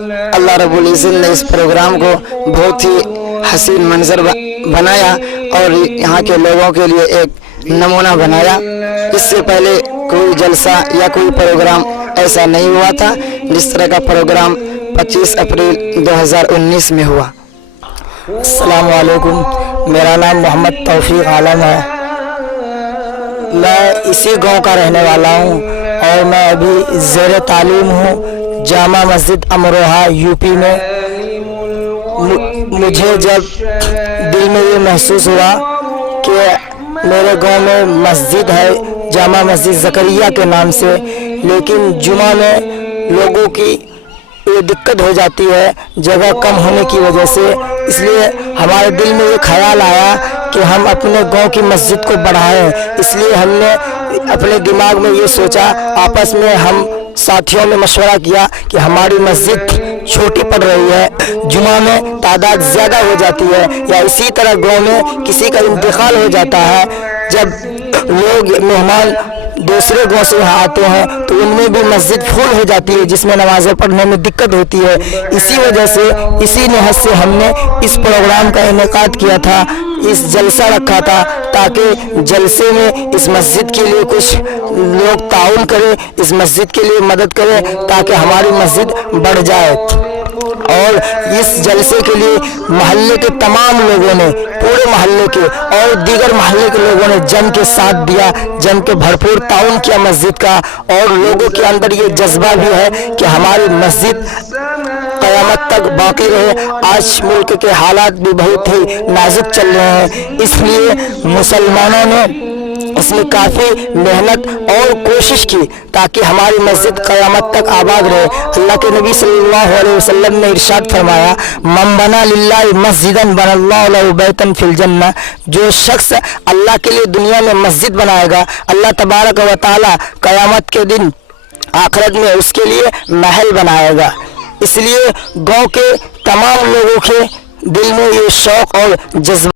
اللہ رب العزت نے اس پروگرام کو بہت ہی حسین منظر بنایا اور یہاں کے لوگوں کے لیے ایک نمونہ بنایا۔ اس سے پہلے کوئی جلسہ یا کوئی پروگرام ایسا نہیں ہوا تھا جس طرح کا پروگرام 25 اپریل 2019 میں ہوا۔ السلام علیکم، میرا نام محمد توفیق عالم ہے، میں اسی گاؤں کا رہنے والا ہوں اور میں ابھی زیر تعلیم ہوں جامع مسجد امروہہ یو پی میں۔ مجھے جب دل میں یہ محسوس ہوا کہ میرے گاؤں میں مسجد ہے جامع مسجد زکریا کے نام سے، لیکن جمعہ میں لوگوں کی یہ دقت ہو جاتی ہے جگہ کم ہونے کی وجہ سے، اس لیے ہمارے دل میں یہ خیال آیا کہ ہم اپنے گاؤں کی مسجد کو بڑھائیں۔ اس لیے ہم نے اپنے دماغ میں یہ سوچا، آپس میں ہم ساتھیوں میں مشورہ کیا کہ ہماری مسجد چھوٹی پڑ رہی ہے، جمعہ میں تعداد زیادہ ہو جاتی ہے، یا اسی طرح گاؤں میں کسی کا انتقال ہو جاتا ہے، جب لوگ مہمان دوسرے گاؤں سے یہاں آتے ہیں تو ان میں بھی مسجد فل ہو جاتی ہے جس میں نمازیں پڑھنے میں دقت ہوتی ہے۔ اسی وجہ سے اسی نہج سے ہم نے اس پروگرام کا انعقاد کیا تھا، اس جلسہ رکھا تھا تاکہ جلسے میں اس مسجد کے لیے کچھ لوگ تعاون کریں، اس مسجد کے لیے مدد کریں تاکہ ہماری مسجد بڑھ جائے۔ اور اس جلسے کے لیے محلے کے تمام لوگوں نے، پورے محلے کے اور دیگر محلے کے لوگوں نے جم کے ساتھ دیا، جم کے بھرپور تعاون کیا مسجد کا، اور لوگوں کے اندر یہ جذبہ بھی ہے کہ ہماری مسجد قیامت تک باقی رہے۔ آج ملک کے حالات بھی بہت ہی نازک چل رہے ہیں، اس لیے مسلمانوں نے اس میں کافی محنت اور کوشش کی تاکہ ہماری مسجد قیامت تک آباد رہے۔ اللہ کے نبی صلی اللہ علیہ وسلم نے ارشاد فرمایا، من بنا للہ مسجدا بنى اللہ لہ بیتا فی الجنہ، جو شخص اللہ کے لیے دنیا میں مسجد بنائے گا، اللہ تبارک و تعالی قیامت کے دن آخرت میں اس کے لیے محل بنائے گا۔ اس لیے گاؤں کے تمام لوگوں کے دل میں یہ شوق اور جذبہ